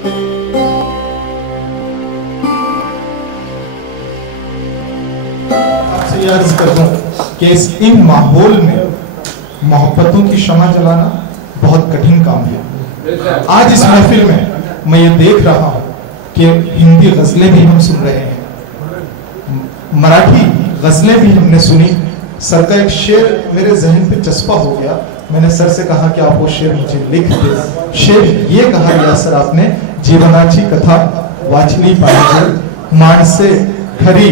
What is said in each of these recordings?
आपसे ये अर्ज करता हूं कि इन माहौल में मोहब्बतों की शमा जलाना बहुत कठिन काम है। आज इस महफिल में मैं ये देख रहा हूं कि हिंदी गजलें भी हम सुन रहे हैं, मराठी गजलें भी हमने सुनी। सर का एक शेर मेरे जहन पे चस्पा हो गया। मैंने सर से कहा कि आप वो शेर मुझे लिख दे। शेर ये कहा गया सर आपने, जीवनाची कथा वाचली पाहिजे, माणसे खरी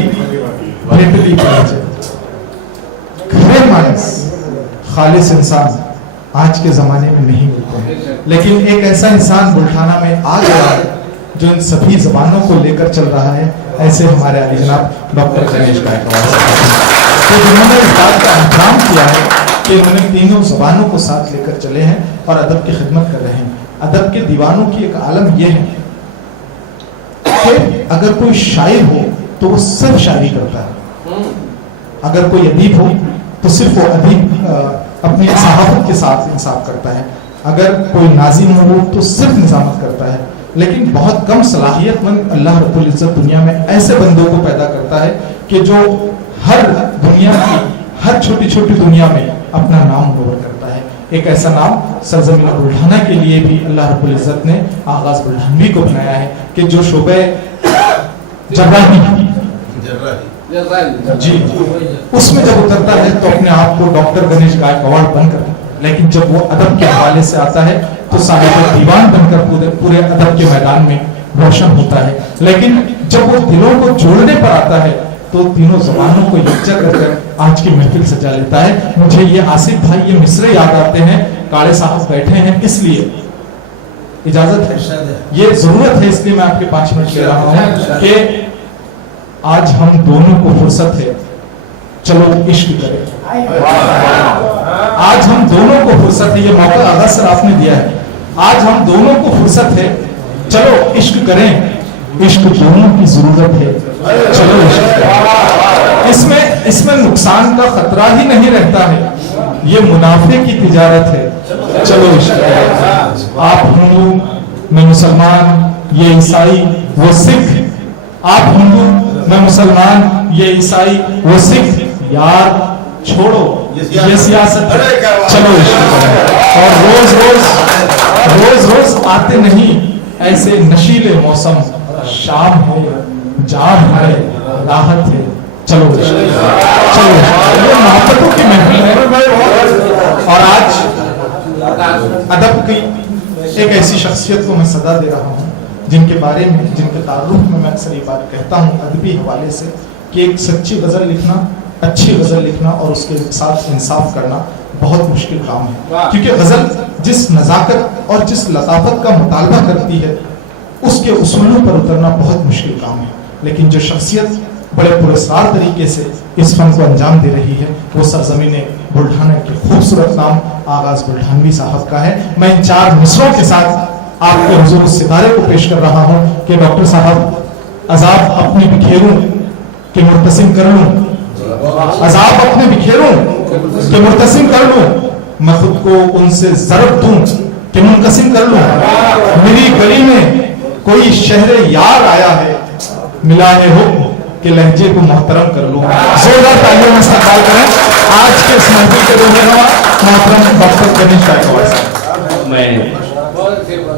भेटली पाहिजे। खरे मानस, खालिस इंसान आज के जमाने में नहीं मिलते हैं, लेकिन एक ऐसा इंसान बुल्ढाना में आ गया है जो इन सभी जबानों को लेकर चल रहा है। ऐसे हमारे अली जनाब डॉक्टर गणेश गायकवाड़ साहब, तो जिन्होंने इस बात का इंतजाम किया है कि उन्होंने तीनों जबानों को साथ लेकर चले हैं और अदब की खिदमत कर रहे हैं। अदब के दीवानों की एक आलम यह है कि अगर कोई शायर हो तो वो सिर्फ शायरी करता है, अगर कोई अदीब हो तो सिर्फ वो अदीब अपनी सहाफत के साथ इंसाफ करता है, अगर कोई नाज़िम हो तो सिर्फ निजामत करता है। लेकिन बहुत कम सलाहियतमंद अल्लाह रब्बुल इज्जत दुनिया में ऐसे बंदों को पैदा करता है कि जो हर दुनिया की हर छोटी छोटी दुनिया में अपना नाम मुनव्वर करता है। एक ऐसा नाम सरजमीन बुल्ढाना के लिए भी अल्लाह रब्बुल इज्जत ने आगाज बुल्ढानवी को बनाया है कि जो शोबे जर्राही जी उसमें जब उतरता है तो अपने आप को डॉक्टर गणेश गायकवाड़ बनकर, लेकिन जब वो अदब के हवाले से आता है तो साहिब दीवान बनकर पूरे अदब के मैदान में रोशन होता है। लेकिन जब वो दिलों को जोड़ने पर आता है तो तीनों जबानों को यकजा कर आज की महफिल सजा लेता है। मुझे ये आसिफ भाई ये मिसरे याद आते हैं, काले साहब बैठे हैं इसलिए इजाजत है, ये जरूरत है इसलिए मैं आपके 5 मिनट ले रहा हूँ कि आज हम दोनों को फुर्सत है, चलो इश्क करें। आज हम दोनों को फुर्सत है, ये मौका आगा सर आपने दिया है। आज हम दोनों को फुर्सत है, चलो इश्क करें। इश्क दोनों की जरूरत है, चलो इश्क करें। इसमें नुकसान का खतरा ही नहीं रहता है, ये मुनाफे की तिजारत है, चलो इश्क करें। आप हिंदू, मैं मुसलमान, ये ईसाई वो सिख, आप हिंदू मैं मुसलमान, ये ईसाई वो सिख, यार छोड़ो ये सियासत, चलो और रोज रोज आते नहीं ऐसे नशीले मौसम, शाम है जाम है राहत है, चलो ये मोहब्बतों की महफिल है। और आज अदब की एक ऐसी शख्सियत को मैं सदा दे रहा हूँ जिनके बारे में, जिनके ताल्लुक में मैं अक्सर ये बात कहता हूँ अदबी हवाले से कि एक सच्ची गज़ल लिखना, अच्छी गज़ल लिखना और उसके साथ इंसाफ करना बहुत मुश्किल काम है। क्योंकि गज़ल जिस नज़ाकत और जिस लताफत का मुतालबा करती है उसके उसूलों पर उतरना बहुत मुश्किल काम है। लेकिन जो शख्सियत बड़े पुरस्कार तरीके से इस फन को अंजाम दे रही है वो सरजमीन बुल्ढाना के खूबसूरत नाम आगाज बुल्ढानवी साहब का है। मैं इन 4 मिसरों के साथ आपके हुजूर उस सितारे को पेश कर रहा हूं कि डॉक्टर साहब अजाब अपने बिखेरूं कि मुर्तसिम कर लूं, अजाब अपने बिखेरूं कि मुर्तसिम कर लूं, मैं खुद को उनसे ज़रब दूं कि मुनकसिम कर लूं। मेरी गली में कोई शहरे यार आया है, मिला है हुक्म के लहजे को मोहतरम कर लूं। जोरदार तालियों में इस्तकबाल करें आज के इस महफिल के रहनुमा मोहतरम डॉक्टर गणेश गायकवाड़ साहब। मैं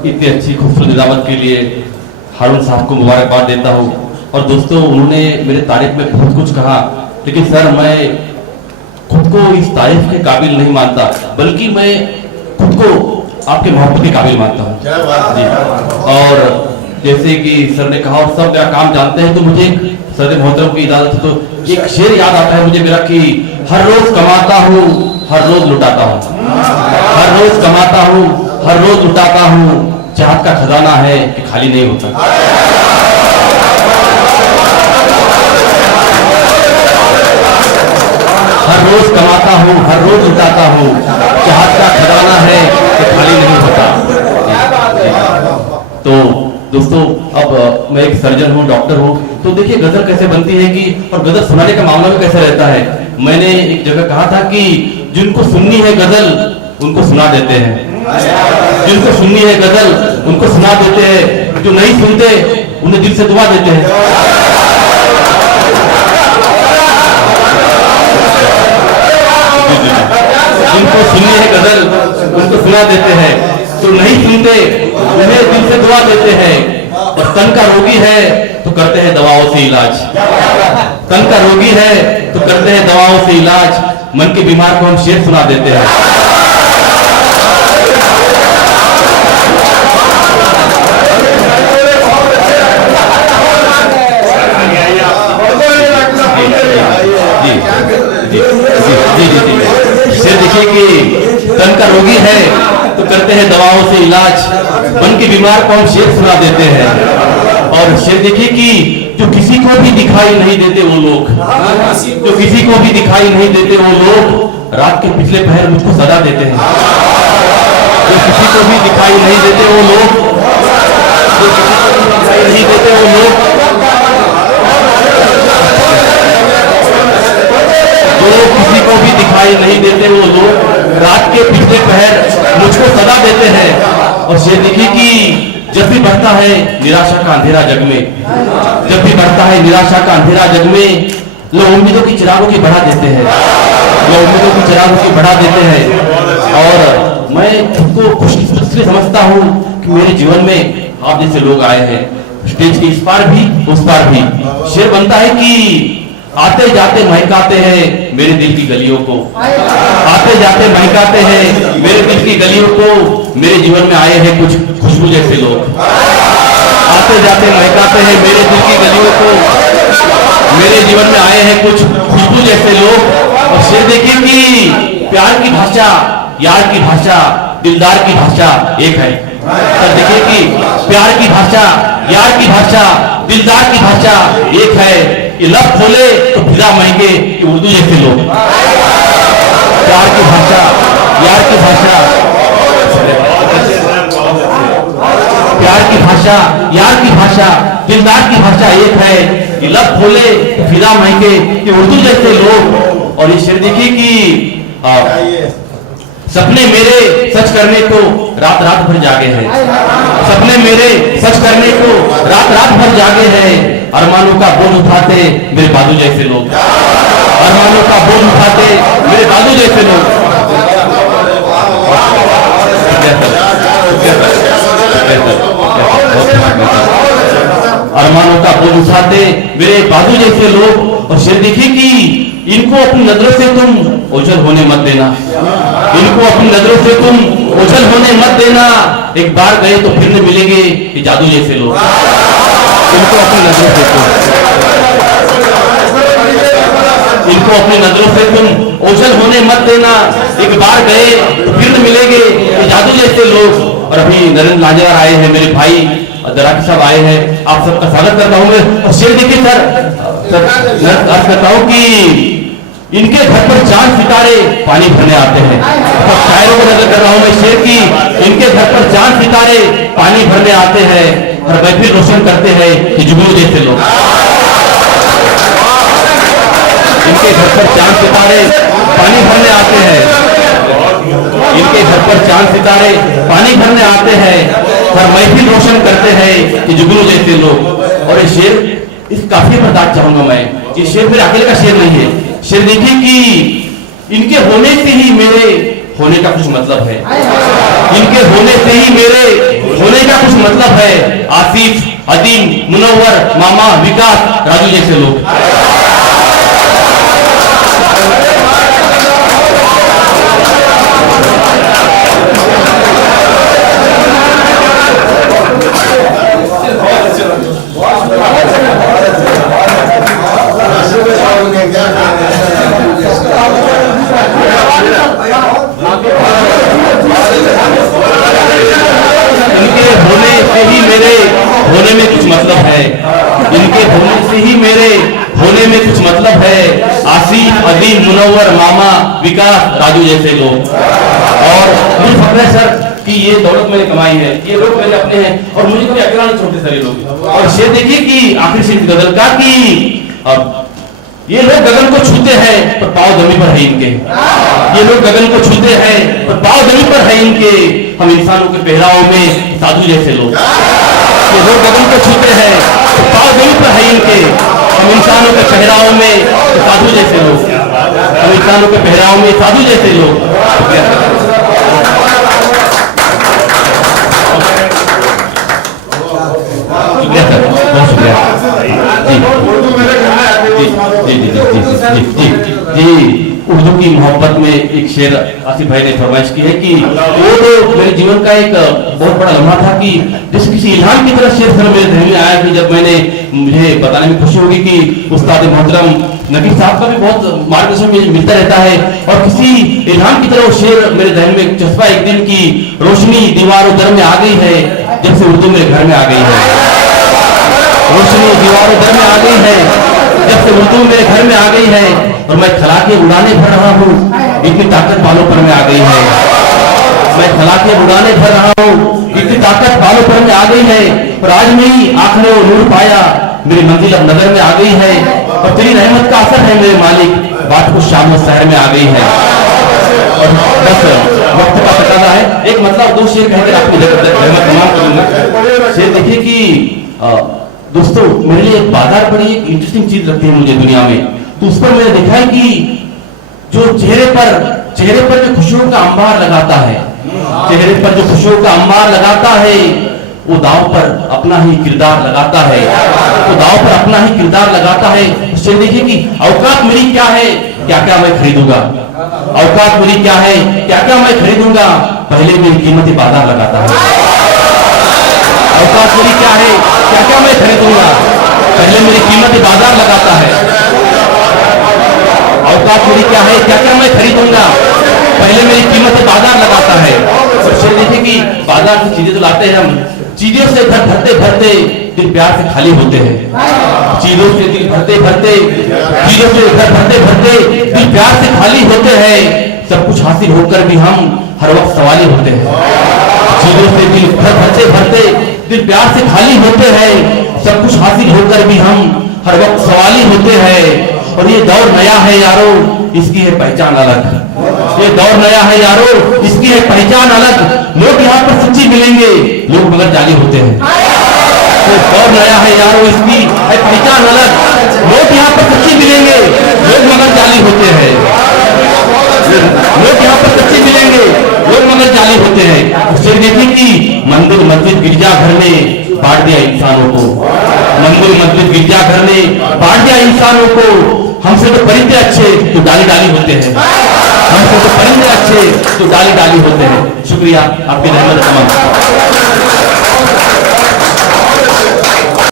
इतनी अच्छी खूबसूरत निजामत के लिए हारून साहब को मुबारकबाद देता हूँ। और दोस्तों उन्होंने मेरे तारीफ में बहुत कुछ कहा, लेकिन सर मैं खुद को इस तारीफ के काबिल नहीं मानता, बल्कि मैं खुद को आपके मोहब्बत के काबिल मानता हूँ जी। और जैसे कि सर ने कहा और सब मेरा काम जानते हैं, तो मुझे सर मोहतरम की इजाजत है तो एक शेर याद आता है मुझे मेरा कि हर रोज कमाता हूँ हर रोज लुटाता हूँ, हर रोज कमाता हूँ हर रोज लुटाता हूँ, चाहत का खजाना है कि खाली नहीं होता। हर रोज कमाता हूँ हर रोज लुटाता हूँ, चाहत का खजाना है कि खाली नहीं होता। तो दोस्तों अब मैं एक सर्जन हूँ, डॉक्टर हूँ, तो देखिए गजल कैसे बनती है कि और गजल सुनाने का मामला भी कैसे रहता है। मैंने एक जगह कहा था कि जिनको सुननी है गजल उनको सुना देते हैं, जिनको सुननी है गजल उनको सुना देते हैं, जो नहीं सुनते उन्हें दिल से दुआ देते हैं। जिनको सुननी है गजल उनको सुना देते हैं, जो नहीं सुनते उन्हें दिल से दुआ देते हैं। और तन का रोगी है तो करते हैं दवाओं से इलाज, तन का रोगी है तो करते हैं दवाओं से इलाज, मन के बीमार को हम शेर सुना देते हैं। शेर देखिए कि तन का रोगी है तो करते हैं दवाओं से इलाज, मन के बीमार को हम शेर सुना देते हैं। और शेर देखिए कि जो किसी को भी दिखाई नहीं देते वो लोग, जो किसी को भी दिखाई नहीं देते वो लोग रात के पिछले पहर मुझको सजा देते हैं। जो किसी को भी दिखाई नहीं देते वो लोग, जो किसी को भी दिखाई नहीं देते वो लोग, जो किसी को भी दिखाई नहीं देते वो लोग रात के पिछले पहर मुझको सदा देते हैं। और शेर देखिए कि जब भी बढ़ता है निराशा का अंधेरा जग में, जब भी बढ़ता है निराशा का अंधेरा जग में, लोग उम्मीदों की चिरागों की बढ़ा देते हैं, लोग उम्मीदों की चिरागों की बढ़ा देते हैं। और मैं खुद को खुशकिस्मत इसलिए समझता हूँ कि मेरे जीवन में आप जैसे लोग आए हैं, स्टेज के इस पार भी उस पार भी। शेर बनता है कि आते जाते महकाते हैं मेरे दिल की गलियों को, आते जाते महकाते हैं मेरे दिल की गलियों को, मेरे जीवन में आए हैं कुछ खुशबू जैसे लोग। आते जाते महकाते हैं मेरे दिल की गलियों को, मेरे जीवन में आए हैं कुछ खुशबू जैसे लोग। और शेर देखिए कि प्यार की भाषा, यार की भाषा, दिलदार की भाषा एक है। और देखिए कि प्यार की भाषा, यार की भाषा, दिलदार की भाषा एक है। ये लब खोले तो फिजा महंगे, ये उर्दू जैसे लोग। प्यार की भाषा, यार की भाषा, प्यार की भाषा, यार की भाषा, दिलदार की भाषा एक है। ये लब खोले तो फिजा महंगे, ये उर्दू जैसे लोग। और ये शेर देखिए कि सपने मेरे सच करने को रात रात भर जागे हैं, सपने मेरे सच करने को रात रात भर जागे हैं। अरमानों का बोझ उठाते मेरे बादू जैसे लोग, अरमानों का बोझ उठाते मेरे बादू जैसे लोग। अरमानों का बोझ उठाते मेरे बादू जैसे लोग। और शेर देखिए कि इनको अपनी नजरों से तुम ओझल होने मत देना, इनको अपनी नजरों से तुम ओझल होने मत देना। एक बार गए तो फिर न मिलेंगे ये जादू जैसे लोग। इनको अपनी नजरों से तुम, इनको अपनी नजरों से तुम ओझल होने मत देना। एक बार गए तो फिर न मिलेंगे ये जादू जैसे लोग। और अभी नरेंद्र लांजेवार आए हैं, मेरे भाई दराकी साहब आए हैं, आप सबका स्वागत करता हूँ मैं। और शेर देखिए सर, अर्ज करता हूँ कि इनके घर पर चांद सितारे पानी भरने आते हैं। तो शायरों को नजर कर रहा हूं मैं शेर की, इनके घर पर चांद सितारे पानी भरने आते हैं और महफिल रोशन करते हैं कि जुगनू जैसे लोग। इनके घर पर चांद सितारे पानी भरने आते हैं, इनके घर पर चांद सितारे पानी भरने आते हैं और महफिल रोशन करते हैं कि जुगनू जैसे लोग। और ये शेर, इस काफिले पर दाद चाहूंगा मैं, ये शेर मेरे अकेले का शेर नहीं है। शेर देखिए कि इनके होने से ही मेरे होने का कुछ मतलब है, इनके होने से ही मेरे होने का कुछ मतलब है। आसिफ, अदीम, मुनव्वर, मामा, विकास, राजू जैसे लोग। इनके होने से ही मेरे होने में कुछ मतलब है, इनके होने से ही मेरे होने में कुछ मतलब है। आसिफ, अदीम, मुनव्वर, मामा, विकास, राजू जैसे लोग। और मुझे फख्र है सर कि ये दौलत मैंने कमाई है, ये लोग मेरे अपने हैं और मुझे कोई अकेला नहीं छोड़ते सारे लोग। और शेर देखिए कि आखिर शेर गजल का कि अब ये लोग गगन को छूते हैं पर पांव जमीन पर है इनके, ये लोग गगन को छूते हैं पर पांव जमीन पर है इनके। हम इंसानों के पहरावों में साधु जैसे लोग। ये लोग गगन को छूते हैं तो पाँव जमीन पर है इनके। हम इंसानों के पहराव में तो साधु जैसे लोग, हम इंसानों के पहराव में साधु जैसे लोग। शुक्रिया सर, बहुत शुक्रिया जी। उर्दू की मोहब्बत में एक शेर आसिफ भाई ने फरमाइश की है कि वो तो मेरे जीवन का एक बहुत बड़ा लम्हा था कि जैसे किसी इल्हाम की तरह शेर सर मेरे ध्यान में आया कि जब मैंने, मुझे बताने में खुशी होगी कि उस्ताद मोहतरम नकीब साहब का भी बहुत मार्गदर्शन मिलता रहता है और किसी इल्हाम की तरह वो शेर मेरे ध्यान में चस्पा एक दिन की रोशनी दीवारों दर में आ गई है जब से उर्दू मेरे घर में आ गई है। रोशनी दीवारों दर में आ गई है जब से उर्दू मेरे घर में आ गई है और मैं खला के उड़ाने भर रहा हूँ, इतनी ताकत बालों पर में आ गई है। मैं खला के उड़ाने भर रहा हूँ, इतनी ताकत बालों पर में आ गई है और आज मेरी आंख में वो नूर पाया, मेरी मंजिल अब नजर में आ गई है और तेरी रहमत का असर है मेरे मालिक, बात कुछ शाम शहर में आ गई है। और बस वक्त का तकाजा है, एक मतलब दो शेर कहकर आपकी रहमत तमाम करूंगा। शेर देखिए कि दोस्तों मेरे लिए एक बाजार बड़ी एक इंटरेस्टिंग चीज लगती है मुझे दुनिया में, तो उस पर मैंने देखा है कि जो चेहरे पर जो खुशियों का अंबार लगाता है, चेहरे पर जो खुशियों का अंबार लगाता है वो दांव पर अपना ही किरदार लगाता है, तो दांव पर अपना ही किरदार लगाता है। उससे देखिए कि औकात मेरी क्या है, क्या क्या मैं खरीदूंगा, औकात मेरी क्या है, क्या क्या मैं खरीदूंगा, पहले मेरी कीमती बाजार लगाता है। औकात मेरी क्या है, क्या क्या मैं खरीदूंगा, पहले मेरी कीमती बाजार लगाता है। औकात मेरी क्या है, क्या क्या मैं खरीदूंगा, पहले मेरी कीमती बाजार लगाता है। उससे देखिए कि बाजार से चीजें तो लाते हैं हम, चीजों से घर भरते भरते दिल प्यार से खाली होते हैं, चीजों से दिल भरते भरते, चीजों से घर भरते भरते दिल प्यार से खाली होते हैं, सब कुछ हासिल होकर भी हम हर वक्त सवाली होते हैं। चीजों से दिल घर भरते भरते दिल प्यार से खाली होते हैं, सब कुछ हासिल होकर भी हम हर वक्त सवाली होते हैं। और ये दौर नया है यारो, इसकी है पहचान अलग, ये दौर नया है यारो, इसकी है पहचान अलग। लोग यहाँ पर सच्ची मिलेंगे, लोग मगर जाली होते हैं। ये दौर नया है यारो, इसकी है पहचान अलग, लोग यहाँ पर सच्ची मिलेंगे, लोग मगर जाली होते हैं। लोग यहाँ पर सच्ची मिलेंगे, लोग मगर जाली होते हैं। उससे देखिए कि मंदिर मस्जिद गिरजाघर ने बांट दिया इंसानों को, मंदिर मस्जिद गिरजाघर ने बांट दिया इंसानों को। हमसे तो परिंदे अच्छे तो डाली डाली होते हैं, हमसे तो परिंदे अच्छे तो डाली डाली होते हैं। शुक्रिया, आपकी रहमत तमाम।